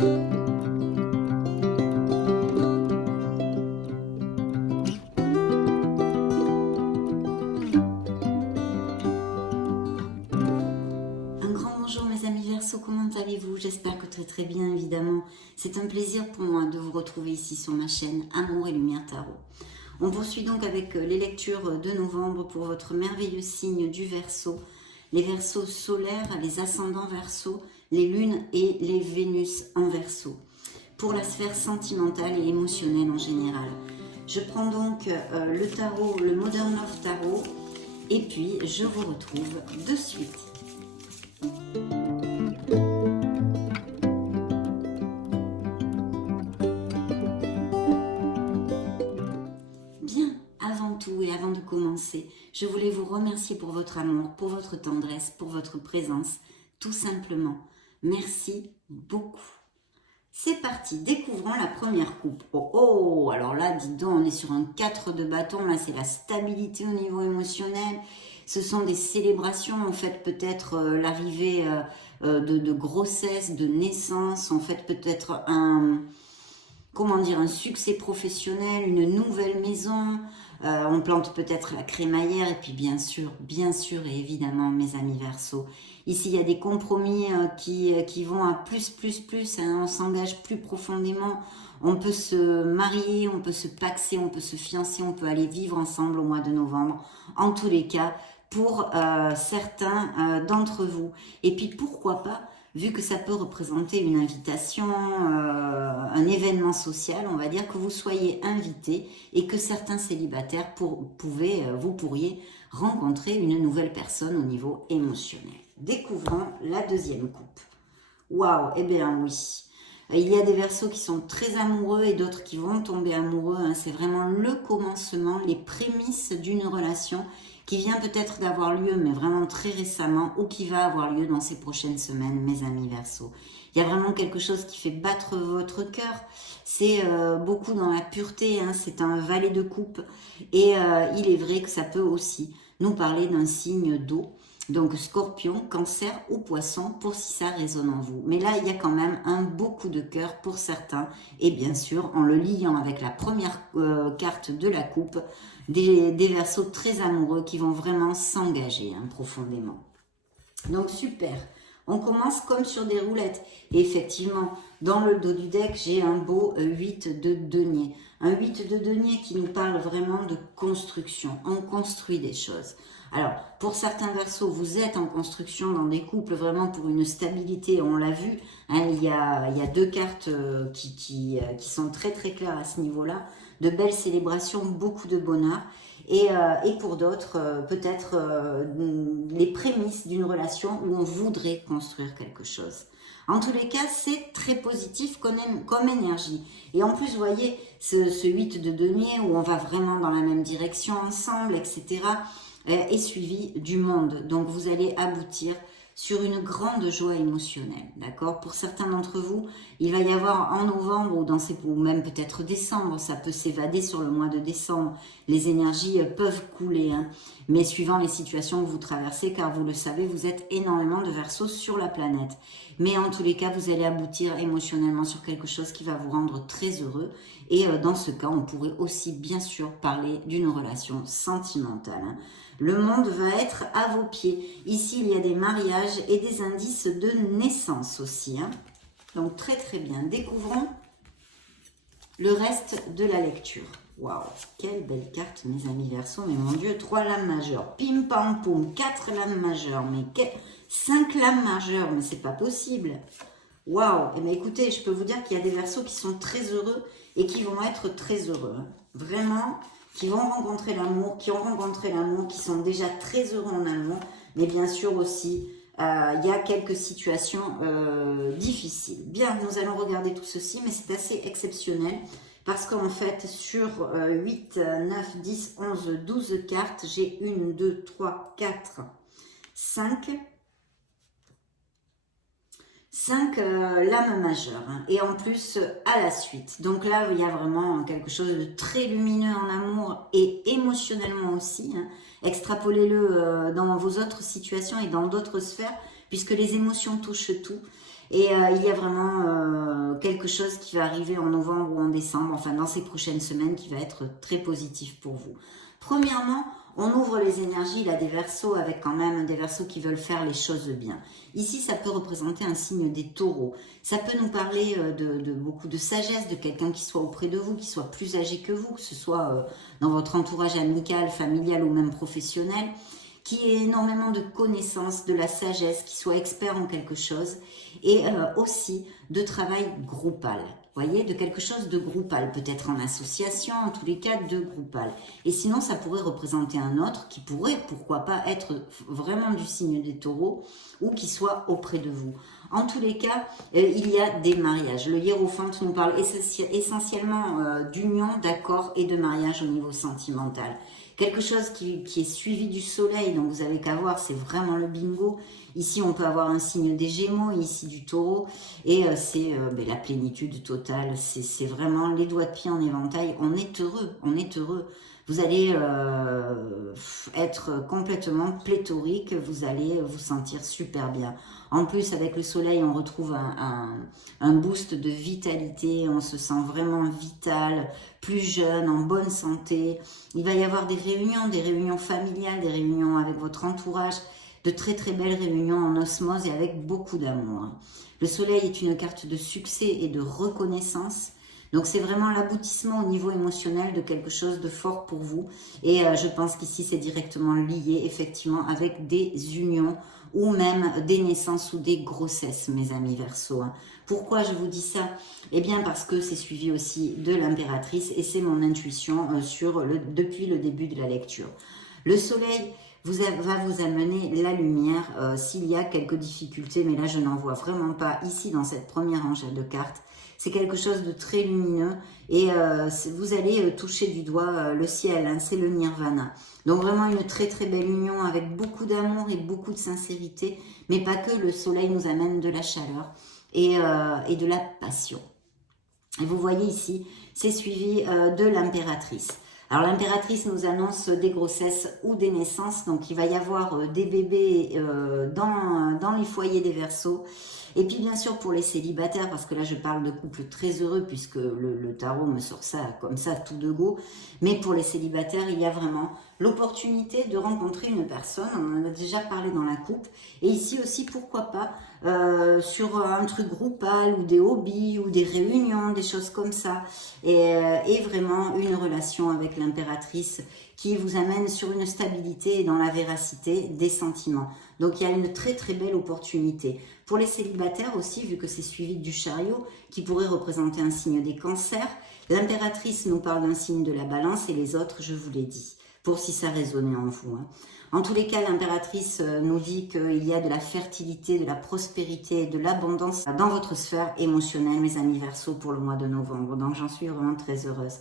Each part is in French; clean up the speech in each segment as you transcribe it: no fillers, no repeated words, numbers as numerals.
Bonjour mes amis Verseau, comment allez-vous? J'espère que très bien évidemment. C'est un plaisir pour moi de vous retrouver ici sur ma chaîne Amour et Lumière Tarot. On poursuit donc avec les lectures de novembre pour votre merveilleux signe du Verseau. Les Verseaux solaires, les ascendants Verseau, les lunes et les Vénus en Verseau. Pour la sphère sentimentale et émotionnelle en général. Je prends donc le tarot, le Modern Love Tarot, et puis je vous retrouve de suite. Bien, avant tout et avant de commencer, je voulais vous remercier pour votre amour, pour votre tendresse, pour votre présence, tout simplement. Merci beaucoup. C'est parti, découvrons la première coupe. Oh, alors là, dis donc, on est sur un 4 de bâton, là c'est la stabilité au niveau émotionnel. Ce sont des célébrations, en fait, peut-être l'arrivée de grossesse, de naissance, en fait, peut-être un succès professionnel, une nouvelle maison. On plante peut-être la crémaillère et puis bien sûr et évidemment mes amis Verseau. Ici il y a des compromis qui vont à plus, hein, on s'engage plus profondément. On peut se marier, on peut se paxer, on peut se fiancer, on peut aller vivre ensemble au mois de novembre. En tous les cas, pour certains d'entre vous. Et puis pourquoi pas, vu que ça peut représenter une invitation, un événement social, on va dire que vous soyez invité et que certains célibataires vous pourriez rencontrer une nouvelle personne au niveau émotionnel. Découvrons la deuxième coupe. Waouh, eh bien oui. Il y a des Verseaux qui sont très amoureux et d'autres qui vont tomber amoureux. Hein. C'est vraiment le commencement, les prémices d'une relation qui vient peut-être d'avoir lieu, mais vraiment très récemment, ou qui va avoir lieu dans ces prochaines semaines, mes amis Verseau. Il y a vraiment quelque chose qui fait battre votre cœur. C'est beaucoup dans la pureté, hein. C'est un valet de coupe. Et il est vrai que ça peut aussi nous parler d'un signe d'eau. Donc Scorpion, Cancer ou Poisson, pour si ça résonne en vous. Mais là, il y a quand même un beau coup de cœur pour certains. Et bien sûr, en le liant avec la première carte de la coupe, des Verseaux très amoureux qui vont vraiment s'engager profondément. Donc super. On commence comme sur des roulettes. Et effectivement, dans le dos du deck, j'ai un beau 8 de denier. Un 8 de denier qui nous parle vraiment de construction. On construit des choses. Alors, pour certains Verseaux, vous êtes en construction dans des couples vraiment pour une stabilité, on l'a vu. Hein, il y a deux cartes qui sont très très claires à ce niveau-là. De belles célébrations, beaucoup de bonheur. Et pour d'autres, peut-être les prémices d'une relation où on voudrait construire quelque chose. En tous les cas, c'est très positif comme énergie. Et en plus, vous voyez, ce 8 de denier où on va vraiment dans la même direction ensemble, etc., est suivi du monde. Donc, vous allez aboutir sur une grande joie émotionnelle, d'accord? Pour certains d'entre vous, il va y avoir en novembre ou même peut-être décembre, ça peut s'évader sur le mois de décembre, les énergies peuvent couler, hein, mais suivant les situations que vous traversez, car vous le savez, vous êtes énormément de Verseaux sur la planète. Mais en tous les cas, vous allez aboutir émotionnellement sur quelque chose qui va vous rendre très heureux. Et dans ce cas, on pourrait aussi bien sûr parler d'une relation sentimentale, hein. Le monde va être à vos pieds. Ici, il y a des mariages et des indices de naissance aussi, hein. Donc, très très bien. Découvrons le reste de la lecture. Waouh, quelle belle carte, mes amis Verseau. Mais mon Dieu, 3 lames majeures. Pim, pam, poum. 4 lames majeures. Mais 5 lames majeures. Mais c'est pas possible. Waouh. Eh bien, écoutez, je peux vous dire qu'il y a des Verseaux qui sont très heureux et qui vont être très heureux, hein. Vraiment, qui vont rencontrer l'amour, qui ont rencontré l'amour, qui sont déjà très heureux en amour. Mais bien sûr aussi, il y a quelques situations difficiles. Bien, nous allons regarder tout ceci, mais c'est assez exceptionnel. Parce qu'en fait, sur 8, 9, 10, 11, 12 cartes, j'ai 1, 2, 3, 4, 5 lames majeures, hein, et en plus à la suite. Donc là, il y a vraiment quelque chose de très lumineux en amour et émotionnellement aussi, hein. Extrapolez-le dans vos autres situations et dans d'autres sphères, puisque les émotions touchent tout. Et il y a vraiment quelque chose qui va arriver en novembre ou en décembre, enfin dans ces prochaines semaines, qui va être très positif pour vous. Premièrement, on ouvre les énergies là des Verseaux avec quand même des Verseaux qui veulent faire les choses bien. Ici, ça peut représenter un signe des Taureaux. Ça peut nous parler de beaucoup de sagesse, de quelqu'un qui soit auprès de vous, qui soit plus âgé que vous, que ce soit dans votre entourage amical, familial ou même professionnel, qui ait énormément de connaissances, de la sagesse, qui soit expert en quelque chose, et aussi de travail groupal. Vous voyez, de quelque chose de groupal, peut-être en association, en tous les cas de groupal. Et sinon, ça pourrait représenter un autre qui pourrait, pourquoi pas, être vraiment du signe des Taureaux ou qui soit auprès de vous. En tous les cas, il y a des mariages. Le hiérophante nous parle essentiellement d'union, d'accord et de mariage au niveau sentimental. Quelque chose qui est suivi du soleil, donc vous avez qu'à voir, c'est vraiment le bingo. Ici, on peut avoir un signe des Gémeaux, ici du Taureau, et c'est la plénitude totale. C'est vraiment les doigts de pied en éventail. On est heureux, on est heureux. Vous allez être complètement pléthorique, vous allez vous sentir super bien. En plus, avec le soleil, on retrouve un boost de vitalité, on se sent vraiment vital, plus jeune, en bonne santé. Il va y avoir des réunions familiales, des réunions avec votre entourage, de très très belles réunions en osmose et avec beaucoup d'amour. Le soleil est une carte de succès et de reconnaissance. Donc c'est vraiment l'aboutissement au niveau émotionnel de quelque chose de fort pour vous. Et je pense qu'ici c'est directement lié effectivement avec des unions ou même des naissances ou des grossesses, mes amis Verseaux. Pourquoi je vous dis ça? Eh bien parce que c'est suivi aussi de l'impératrice et c'est mon intuition depuis le début de la lecture. Le soleil va vous amener la lumière s'il y a quelques difficultés, mais là je n'en vois vraiment pas ici dans cette première rangée de cartes. C'est quelque chose de très lumineux et vous allez toucher du doigt le ciel, hein, c'est le nirvana. Donc vraiment une très très belle union avec beaucoup d'amour et beaucoup de sincérité, mais pas que, le soleil nous amène de la chaleur et de la passion. Et vous voyez ici, c'est suivi de l'impératrice. Alors l'impératrice nous annonce des grossesses ou des naissances, donc il va y avoir des bébés dans les foyers des Verseaux. Et puis bien sûr pour les célibataires, parce que là je parle de couples très heureux puisque le tarot me sort ça comme ça tout de go, mais pour les célibataires il y a vraiment l'opportunité de rencontrer une personne, on en a déjà parlé dans la coupe, et ici aussi pourquoi pas sur un truc groupal ou des hobbies ou des réunions, des choses comme ça, et vraiment une relation avec l'impératrice qui vous amène sur une stabilité et dans la véracité des sentiments. Donc il y a une très très belle opportunité. Pour les célibataires aussi, vu que c'est suivi du chariot, qui pourrait représenter un signe des cancers, l'impératrice nous parle d'un signe de la balance et les autres, je vous l'ai dit, pour si ça résonnait en vous. En tous les cas, l'impératrice nous dit qu'il y a de la fertilité, de la prospérité, de l'abondance dans votre sphère émotionnelle, mes amis Verseaux, pour le mois de novembre. Donc j'en suis vraiment très heureuse.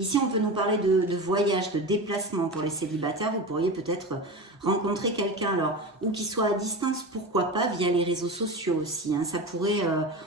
Ici, on peut nous parler de voyage, de déplacement pour les célibataires. Vous pourriez peut-être rencontrer quelqu'un, alors, ou qui soit à distance, pourquoi pas, via les réseaux sociaux aussi. Hein.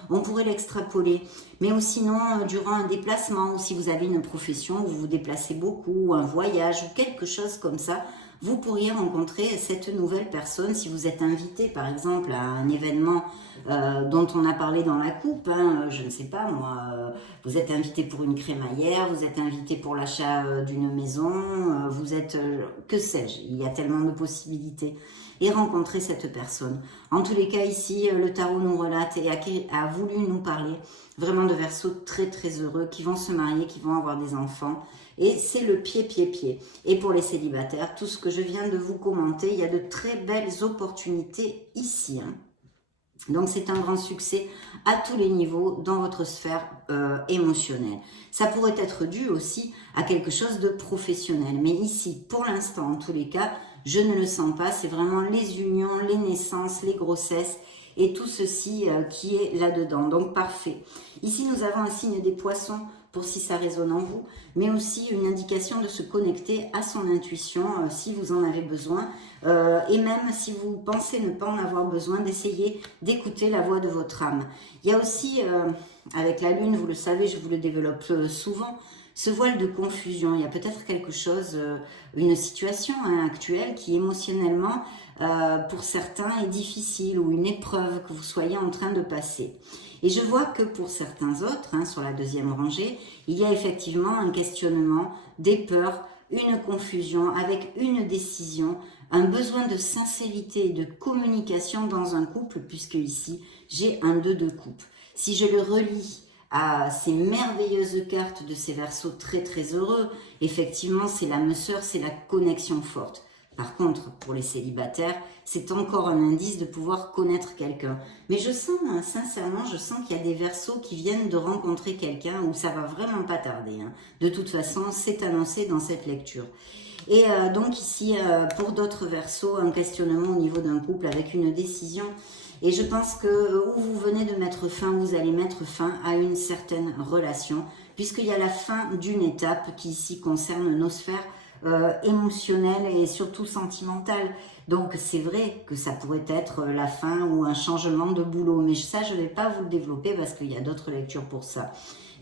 On pourrait l'extrapoler. Mais ou sinon, durant un déplacement, ou si vous avez une profession où vous vous déplacez beaucoup, ou un voyage, ou quelque chose comme ça, vous pourriez rencontrer cette nouvelle personne si vous êtes invité par exemple à un événement dont on a parlé dans la coupe, hein, je ne sais pas moi, vous êtes invité pour une crémaillère, vous êtes invité pour l'achat d'une maison, vous êtes, que sais-je, il y a tellement de possibilités, et rencontrer cette personne. En tous les cas ici, le tarot nous relate et a voulu nous parler vraiment de Verseaux très très heureux, qui vont se marier, qui vont avoir des enfants. Et c'est le pied. Et pour les célibataires, tout ce que je viens de vous commenter, il y a de très belles opportunités ici. Hein. Donc c'est un grand succès à tous les niveaux dans votre sphère émotionnelle. Ça pourrait être dû aussi à quelque chose de professionnel. Mais ici, pour l'instant, en tous les cas, je ne le sens pas. C'est vraiment les unions, les naissances, les grossesses et tout ceci qui est là-dedans. Donc parfait. Ici, nous avons un signe des poissons pour si ça résonne en vous, mais aussi une indication de se connecter à son intuition si vous en avez besoin, et même si vous pensez ne pas en avoir besoin, d'essayer d'écouter la voix de votre âme. Il y a aussi, avec la lune, vous le savez, je vous le développe souvent, Ce voile de confusion, il y a peut-être quelque chose, une situation actuelle qui émotionnellement, pour certains, est difficile ou une épreuve que vous soyez en train de passer. Et je vois que pour certains autres, sur la deuxième rangée, il y a effectivement un questionnement, des peurs, une confusion avec une décision, un besoin de sincérité et de communication dans un couple, puisque ici, j'ai un 2 de coupe. Si je le relie à ces merveilleuses cartes de ces Verseaux très très heureux, effectivement, c'est l'âme sœur, c'est la connexion forte. Par contre, pour les célibataires, c'est encore un indice de pouvoir connaître quelqu'un. Mais je sens, sincèrement, je sens qu'il y a des Verseaux qui viennent de rencontrer quelqu'un où ça va vraiment pas tarder. De toute façon, c'est annoncé dans cette lecture. Et donc ici, pour d'autres Verseaux, un questionnement au niveau d'un couple avec une décision. Et je pense que où vous venez de mettre fin, vous allez mettre fin à une certaine relation, puisqu'il y a la fin d'une étape qui ici concerne nos sphères émotionnelles et surtout sentimentales. Donc c'est vrai que ça pourrait être la fin ou un changement de boulot, mais ça je ne vais pas vous le développer parce qu'il y a d'autres lectures pour ça.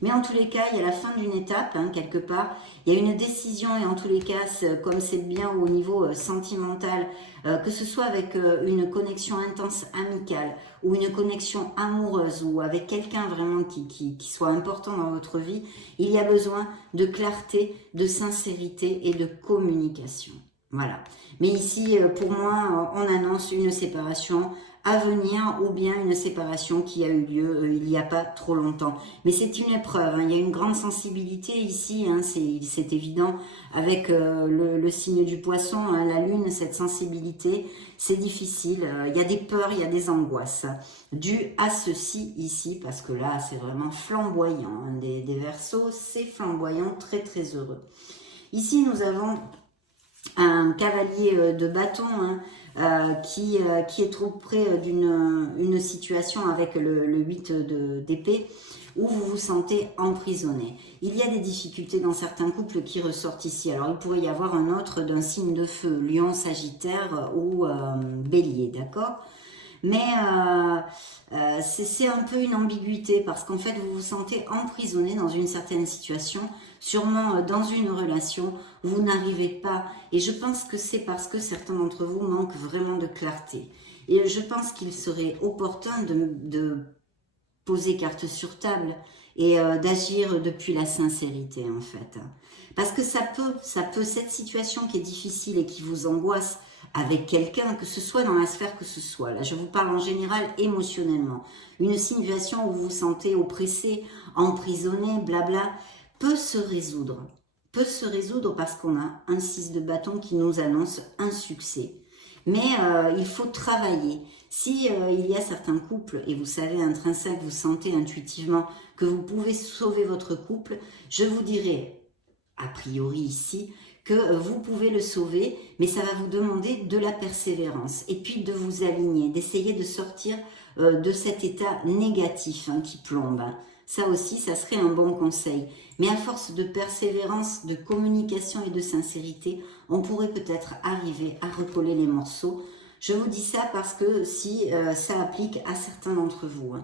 Mais en tous les cas, il y a la fin d'une étape, quelque part. Il y a une décision et en tous les cas, comme c'est bien au niveau sentimental, que ce soit avec une connexion intense amicale ou une connexion amoureuse ou avec quelqu'un vraiment qui soit important dans votre vie, il y a besoin de clarté, de sincérité et de communication. Voilà. Mais ici, pour moi, on annonce une séparation à venir ou bien une séparation qui a eu lieu il n'y a pas trop longtemps. Mais c'est une épreuve, il y a une grande sensibilité ici, c'est évident, avec le signe du poisson, la lune, cette sensibilité, c'est difficile, il y a des peurs, il y a des angoisses, dues à ceci ici, parce que là c'est vraiment flamboyant, des Verseaux, c'est flamboyant, très très heureux. Ici nous avons un cavalier de bâton, qui est trop près d'une situation avec le 8 d'épée où vous vous sentez emprisonné. Il y a des difficultés dans certains couples qui ressortent ici. Alors il pourrait y avoir un autre d'un signe de feu, Lion, Sagittaire ou Bélier, d'accord ? Mais c'est un peu une ambiguïté parce qu'en fait vous vous sentez emprisonné dans une certaine situation, sûrement dans une relation, vous n'arrivez pas, et je pense que c'est parce que certains d'entre vous manquent vraiment de clarté. Et je pense qu'il serait opportun de poser carte sur table et d'agir depuis la sincérité en fait. Parce que ça peut, cette situation qui est difficile et qui vous angoisse avec quelqu'un, que ce soit dans la sphère que ce soit, là je vous parle en général émotionnellement, une situation où vous vous sentez oppressé, emprisonné, blabla, peut se résoudre parce qu'on a un 6 de bâton qui nous annonce un succès. Mais il faut travailler. Si il y a certains couples, et vous savez intrinsèque, vous sentez intuitivement que vous pouvez sauver votre couple, je vous dirais, a priori ici, que vous pouvez le sauver, mais ça va vous demander de la persévérance, et puis de vous aligner, d'essayer de sortir de cet état négatif qui plombe. Ça aussi, ça serait un bon conseil. Mais à force de persévérance, de communication et de sincérité, on pourrait peut-être arriver à recoller les morceaux. Je vous dis ça parce que si ça applique à certains d'entre vous.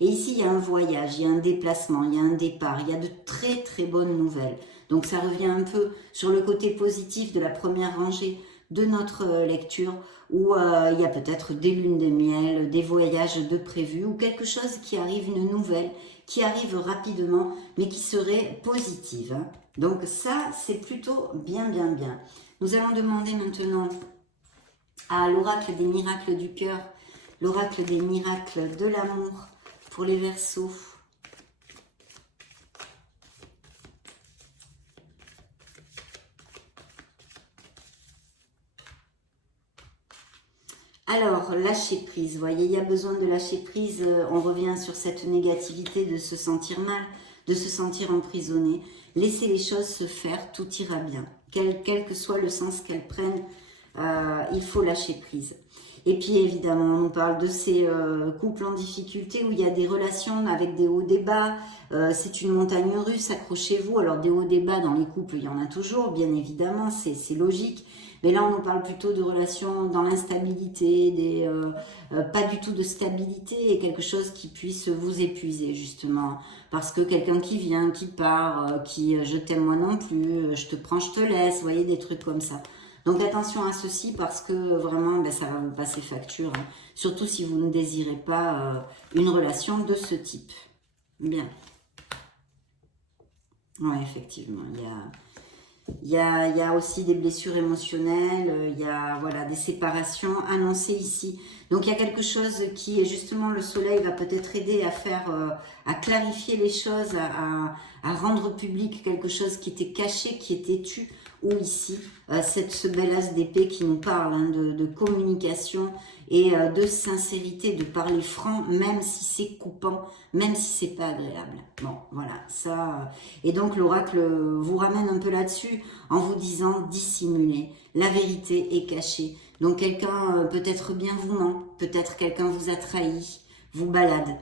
Et ici, il y a un voyage, il y a un déplacement, il y a un départ, il y a de très très bonnes nouvelles. Donc ça revient un peu sur le côté positif de la première rangée de notre lecture où il y a peut-être des lunes de miel, des voyages de prévus ou quelque chose qui arrive, une nouvelle qui arrive rapidement mais qui serait positive. Donc ça, c'est plutôt bien. Nous allons demander maintenant à l'oracle des miracles du cœur, l'oracle des miracles de l'amour pour les Verseaux. Alors, lâcher prise, vous voyez, il y a besoin de lâcher prise, on revient sur cette négativité de se sentir mal, de se sentir emprisonné. Laissez les choses se faire, tout ira bien. Quel que soit le sens qu'elles prennent, il faut lâcher prise. Et puis évidemment, on nous parle de ces couples en difficulté où il y a des relations avec des hauts, des bas. C'est une montagne russe, accrochez-vous. Alors des hauts, des bas dans les couples, il y en a toujours, bien évidemment, c'est logique. Mais là, on nous parle plutôt de relations dans l'instabilité, pas du tout de stabilité et quelque chose qui puisse vous épuiser, justement. Parce que quelqu'un qui vient, qui part, je t'aime moi non plus, je te prends, je te laisse, vous voyez, des trucs comme ça. Donc attention à ceci parce que vraiment, ça va vous passer facture. Hein. Surtout si vous ne désirez pas une relation de ce type. Bien. Oui, effectivement, il y a aussi des blessures émotionnelles, il y a voilà, des séparations annoncées ici. Donc il y a quelque chose qui est justement, le soleil va peut-être aider à faire, à clarifier les choses, à rendre public quelque chose qui était caché, qui était tu. Ou ici, ce bel as d'épée qui nous parle hein, de communication et de sincérité, de parler franc, même si c'est coupant, même si c'est pas agréable. Bon, voilà, ça. Et donc l'oracle vous ramène un peu là-dessus en vous disant dissimulez. La vérité est cachée. Donc quelqu'un peut-être bien vous ment, peut-être quelqu'un vous a trahi, vous balade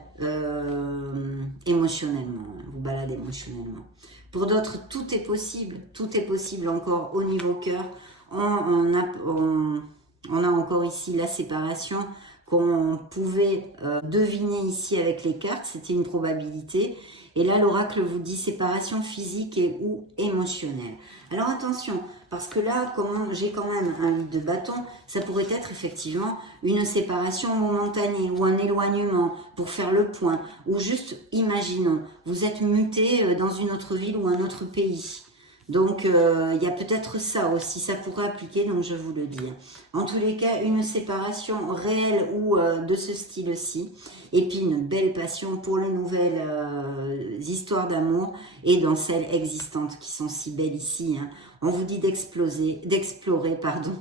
émotionnellement, vous balade émotionnellement. Pour d'autres, tout est possible encore au niveau cœur. On a encore ici la séparation qu'on pouvait deviner ici avec les cartes, c'était une probabilité. Et là, l'oracle vous dit séparation physique et ou émotionnelle. Alors attention, parce que là, j'ai quand même un 8 de bâton, ça pourrait être effectivement une séparation momentanée ou un éloignement pour faire le point. Ou juste, imaginons, vous êtes muté dans une autre ville ou un autre pays. Donc, il y a peut-être ça aussi, ça pourrait appliquer, donc je vous le dis. En tous les cas, une séparation réelle ou de ce style-ci. Et puis une belle passion pour les nouvelles histoires d'amour et dans celles existantes qui sont si belles ici. Hein. On vous dit d'explorer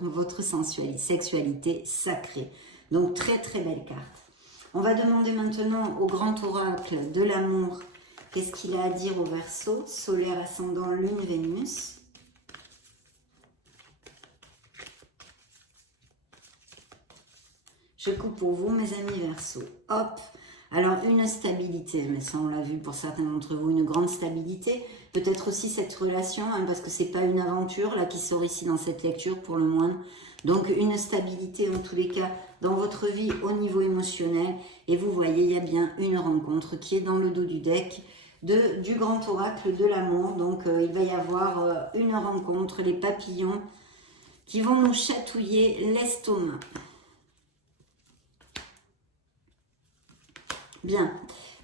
votre sexualité sacrée. Donc très très belle carte. On va demander maintenant au grand oracle de l'amour, qu'est-ce qu'il a à dire au Verseau, solaire, ascendant, lune, Vénus. Je coupe pour vous, mes amis Verseau. Hop. Alors, une stabilité, mais ça, on l'a vu pour certains d'entre vous, une grande stabilité. Peut-être aussi cette relation, hein, parce que c'est pas une aventure, là, qui sort ici dans cette lecture, pour le moins. Donc, une stabilité, en tous les cas, dans votre vie, au niveau émotionnel. Et vous voyez, il y a bien une rencontre qui est dans le dos du deck, du grand oracle de l'amour. Donc, il va y avoir une rencontre, les papillons, qui vont nous chatouiller l'estomac. Bien.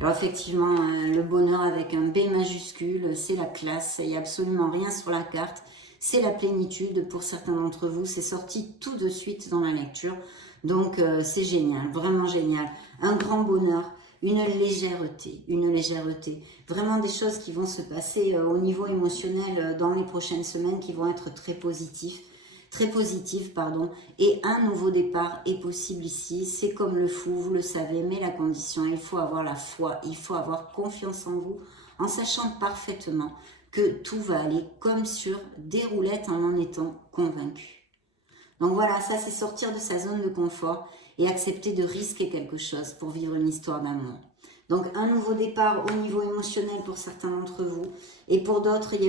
Alors effectivement, le bonheur avec un B majuscule, c'est la classe. Il n'y a absolument rien sur la carte. C'est la plénitude pour certains d'entre vous. C'est sorti tout de suite dans la lecture. Donc c'est génial, vraiment génial. Un grand bonheur, une légèreté, une légèreté. Vraiment des choses qui vont se passer au niveau émotionnel dans les prochaines semaines qui vont être très positifs. Très positif, pardon, et un nouveau départ est possible ici. C'est comme le fou, vous le savez, mais la condition, il faut avoir la foi, il faut avoir confiance en vous, en sachant parfaitement que tout va aller comme sur des roulettes en étant convaincu. Donc voilà, ça c'est sortir de sa zone de confort et accepter de risquer quelque chose pour vivre une histoire d'amour. Donc un nouveau départ au niveau émotionnel pour certains d'entre vous, et pour d'autres, il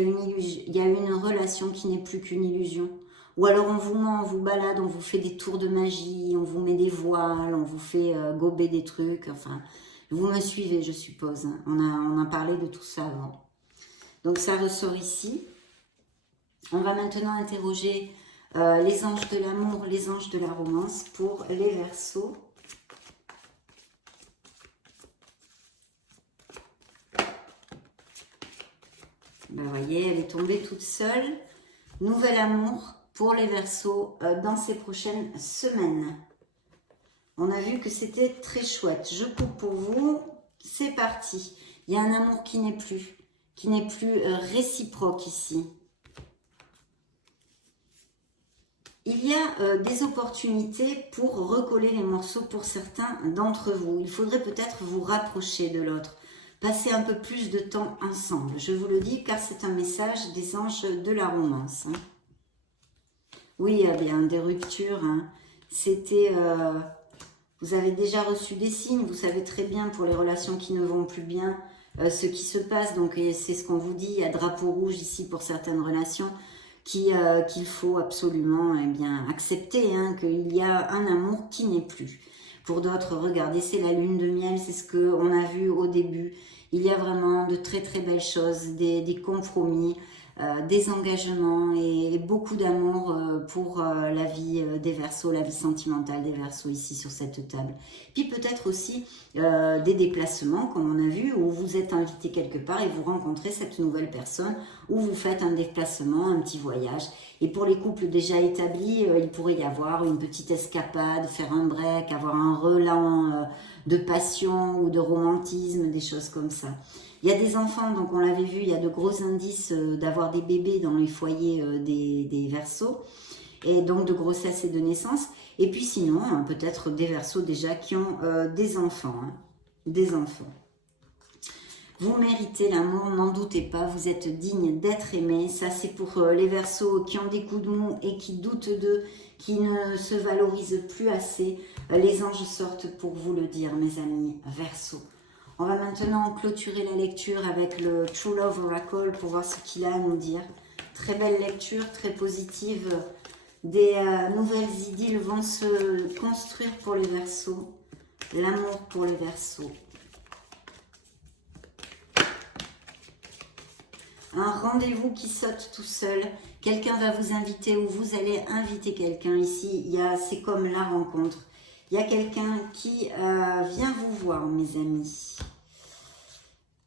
y a une relation qui n'est plus qu'une illusion. Ou alors on vous ment, on vous balade, on vous fait des tours de magie, on vous met des voiles, on vous fait gober des trucs. Enfin, vous me suivez, je suppose. Hein. On a parlé de tout ça avant. Donc ça ressort ici. On va maintenant interroger les anges de l'amour, les anges de la romance pour les Verseaux. Ben, vous voyez, elle est tombée toute seule. Nouvel amour pour les Verseaux dans ces prochaines semaines. On a vu que c'était très chouette. Je coupe pour vous. C'est parti. Il y a un amour qui n'est plus réciproque ici. Il y a des opportunités pour recoller les morceaux pour certains d'entre vous. Il faudrait peut-être vous rapprocher de l'autre. Passer un peu plus de temps ensemble. Je vous le dis car c'est un message des anges de la romance. Hein. Oui, il y a bien des ruptures, hein. C'était... vous avez déjà reçu des signes, vous savez très bien pour les relations qui ne vont plus bien, ce qui se passe. Donc c'est ce qu'on vous dit, il y a drapeau rouge ici pour certaines relations qu'il faut absolument bien accepter, hein, qu'il y a un amour qui n'est plus. Pour d'autres, regardez, c'est la lune de miel, c'est ce qu'on a vu au début. Il y a vraiment de très très belles choses, des compromis, des engagements et beaucoup d'amour pour la vie des Verseaux, la vie sentimentale des Verseaux ici sur cette table. Puis peut-être aussi des déplacements, comme on a vu, où vous êtes invité quelque part et vous rencontrez cette nouvelle personne, ou vous faites un déplacement, un petit voyage. Et pour les couples déjà établis, il pourrait y avoir une petite escapade, faire un break, avoir un relan de passion ou de romantisme, des choses comme ça. Il y a des enfants, donc on l'avait vu, il y a de gros indices d'avoir des bébés dans les foyers des Verseaux, et donc de grossesse et de naissance. Et puis sinon, peut-être des Verseaux déjà qui ont des enfants, des enfants. Vous méritez l'amour, n'en doutez pas, vous êtes digne d'être aimé. Ça, c'est pour les Verseaux qui ont des coups de mou et qui doutent d'eux, qui ne se valorisent plus assez. Les anges sortent pour vous le dire, mes amis Verseaux. On va maintenant clôturer la lecture avec le True Love Oracle pour voir ce qu'il a à nous dire. Très belle lecture, très positive. Des nouvelles idylles vont se construire pour les Verseaux. L'amour pour les Verseaux. Un rendez-vous qui saute tout seul. Quelqu'un va vous inviter ou vous allez inviter quelqu'un. Ici, c'est comme la rencontre. Il y a quelqu'un qui vient vous voir, mes amis.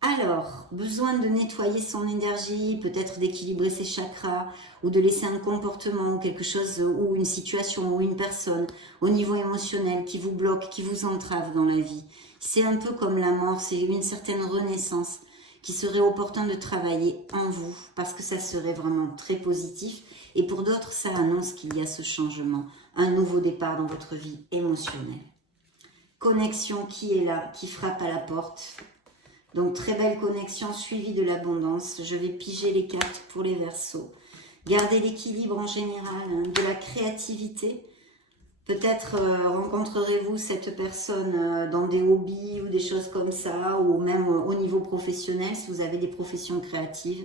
Alors, besoin de nettoyer son énergie, peut-être d'équilibrer ses chakras, ou de laisser un comportement, ou quelque chose, ou une situation, ou une personne, au niveau émotionnel, qui vous bloque, qui vous entrave dans la vie. C'est un peu comme la mort, c'est une certaine renaissance qui serait opportun de travailler en vous, parce que ça serait vraiment très positif. Et pour d'autres, ça annonce qu'il y a ce changement, un nouveau départ dans votre vie émotionnelle. Connexion qui est là, qui frappe à la porte. Donc, très belle connexion suivie de l'abondance. Je vais piger les cartes pour les Verseaux. Gardez l'équilibre en général, de la créativité. Peut-être rencontrerez-vous cette personne dans des hobbies ou des choses comme ça, ou même au niveau professionnel, si vous avez des professions créatives.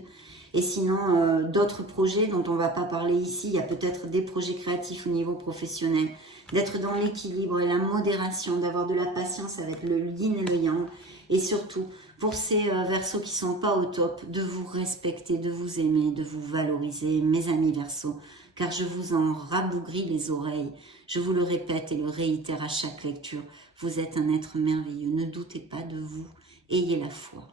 Et sinon, d'autres projets dont on ne va pas parler ici, il y a peut-être des projets créatifs au niveau professionnel. D'être dans l'équilibre et la modération, d'avoir de la patience avec le yin et le yang. Et surtout, pour ces Verseaux qui ne sont pas au top, de vous respecter, de vous aimer, de vous valoriser, mes amis Verseaux, car je vous en rabougris les oreilles. Je vous le répète et le réitère à chaque lecture, vous êtes un être merveilleux, ne doutez pas de vous, ayez la foi.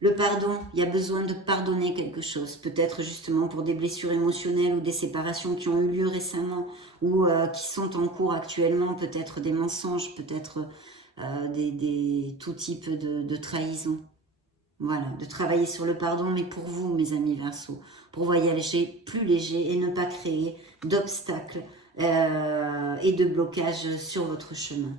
Le pardon, il y a besoin de pardonner quelque chose, peut-être justement pour des blessures émotionnelles ou des séparations qui ont eu lieu récemment ou qui sont en cours actuellement, peut-être des mensonges, peut-être tout type de trahison. Voilà, de travailler sur le pardon, mais pour vous, mes amis Verseaux, pour voyager plus léger et ne pas créer d'obstacles et de blocages sur votre chemin.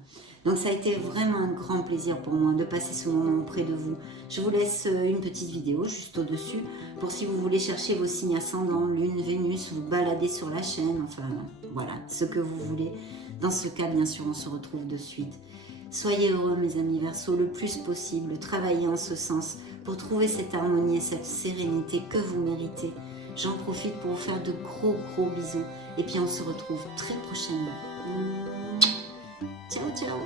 Donc ça a été vraiment un grand plaisir pour moi de passer ce moment auprès de vous. Je vous laisse une petite vidéo juste au-dessus pour si vous voulez chercher vos signes ascendants, Lune, Vénus, vous balader sur la chaîne, enfin voilà, ce que vous voulez. Dans ce cas, bien sûr, on se retrouve de suite. Soyez heureux, mes amis Verseaux, le plus possible. Travaillez en ce sens pour trouver cette harmonie et cette sérénité que vous méritez. J'en profite pour vous faire de gros bisous. Et puis on se retrouve très prochainement. Ciao, ciao.